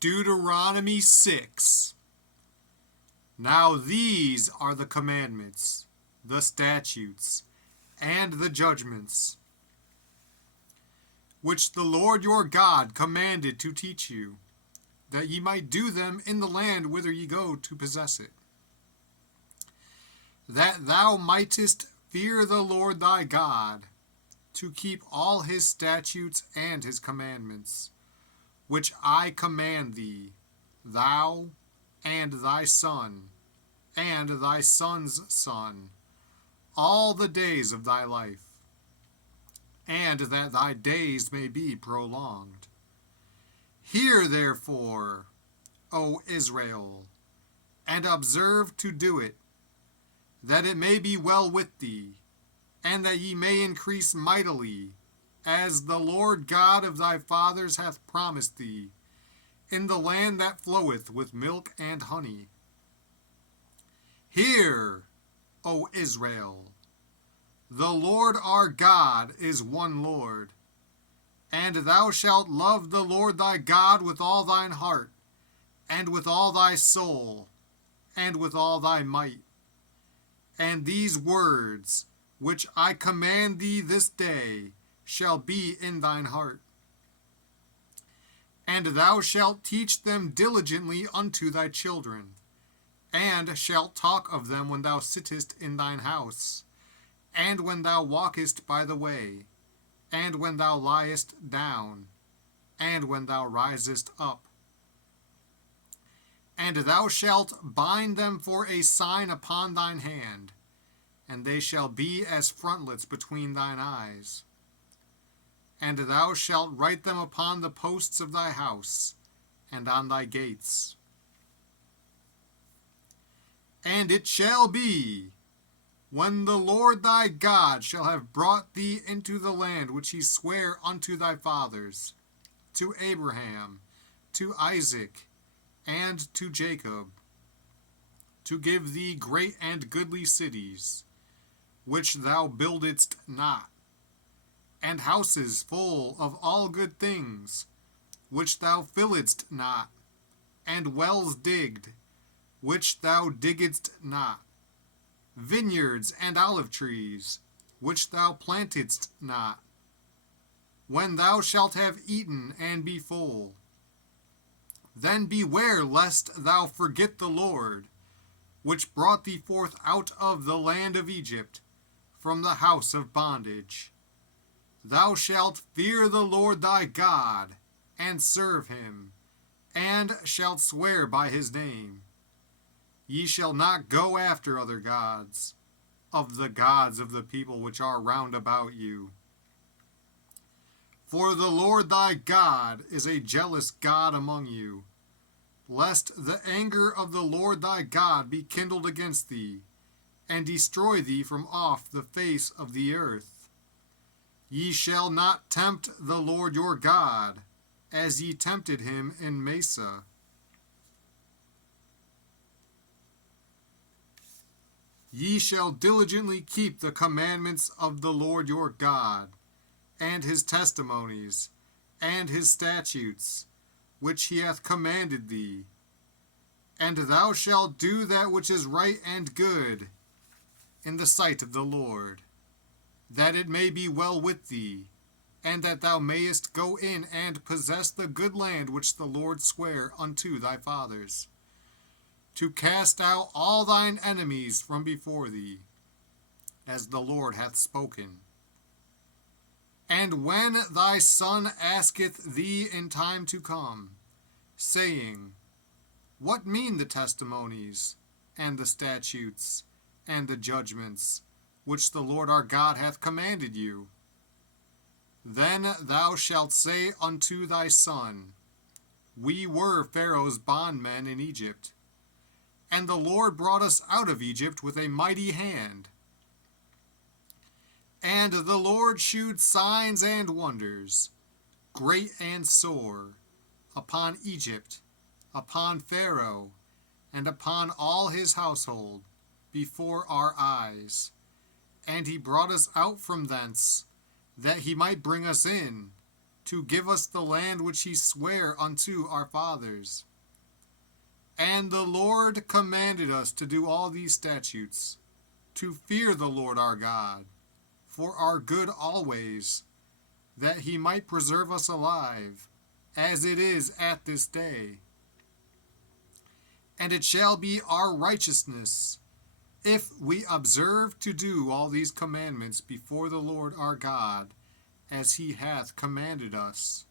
Deuteronomy 6. Now these are the commandments, the statutes, and the judgments, which the Lord your God commanded to teach you, that ye might do them in the land whither ye go to possess it, that thou mightest fear the Lord thy God, to keep all his statutes and his commandments, which I command thee, thou and thy son, and thy son's son, all the days of thy life, and that thy days may be prolonged. Hear therefore, O Israel, and observe to do it, that it may be well with thee, and that ye may increase mightily, as the Lord God of thy fathers hath promised thee, in the land that floweth with milk and honey. Hear, O Israel, the Lord our God is one Lord, and thou shalt love the Lord thy God with all thine heart, and with all thy soul, and with all thy might. And these words, which I command thee this day, shall be in thine heart. And thou shalt teach them diligently unto thy children, and shalt talk of them when thou sittest in thine house, and when thou walkest by the way, and when thou liest down, and when thou risest up. And thou shalt bind them for a sign upon thine hand, and they shall be as frontlets between thine eyes. And thou shalt write them upon the posts of thy house, and on thy gates. And it shall be, when the Lord thy God shall have brought thee into the land which he sware unto thy fathers, to Abraham, to Isaac, and to Jacob, to give thee great and goodly cities, which thou buildedst not, and houses full of all good things, which thou filledst not, and wells digged, which thou diggedst not, vineyards and olive trees, which thou plantedst not. When thou shalt have eaten and be full, then beware lest thou forget the Lord, which brought thee forth out of the land of Egypt, from the house of bondage. Thou shalt fear the Lord thy God, and serve him, and shalt swear by his name. Ye shall not go after other gods, of the gods of the people which are round about you. For the Lord thy God is a jealous God among you, lest the anger of the Lord thy God be kindled against thee, and destroy thee from off the face of the earth. Ye shall not tempt the Lord your God, as ye tempted him in Massa. Ye shall diligently keep the commandments of the Lord your God, and his testimonies, and his statutes, which he hath commanded thee. And thou shalt do that which is right and good in the sight of the Lord, that it may be well with thee, and that thou mayest go in and possess the good land which the Lord sware unto thy fathers, to cast out all thine enemies from before thee, as the Lord hath spoken. And when thy son asketh thee in time to come, saying, What mean the testimonies, and the statutes, and the judgments, which the Lord our God hath commanded you? Then thou shalt say unto thy son, We were Pharaoh's bondmen in Egypt, and the Lord brought us out of Egypt with a mighty hand. And the Lord shewed signs and wonders, great and sore, upon Egypt, upon Pharaoh, and upon all his household, before our eyes. And he brought us out from thence, that he might bring us in, to give us the land which he sware unto our fathers. And the Lord commanded us to do all these statutes, to fear the Lord our God, for our good always, that he might preserve us alive, as it is at this day. And it shall be our righteousness, if we observe to do all these commandments before the Lord our God, as he hath commanded us.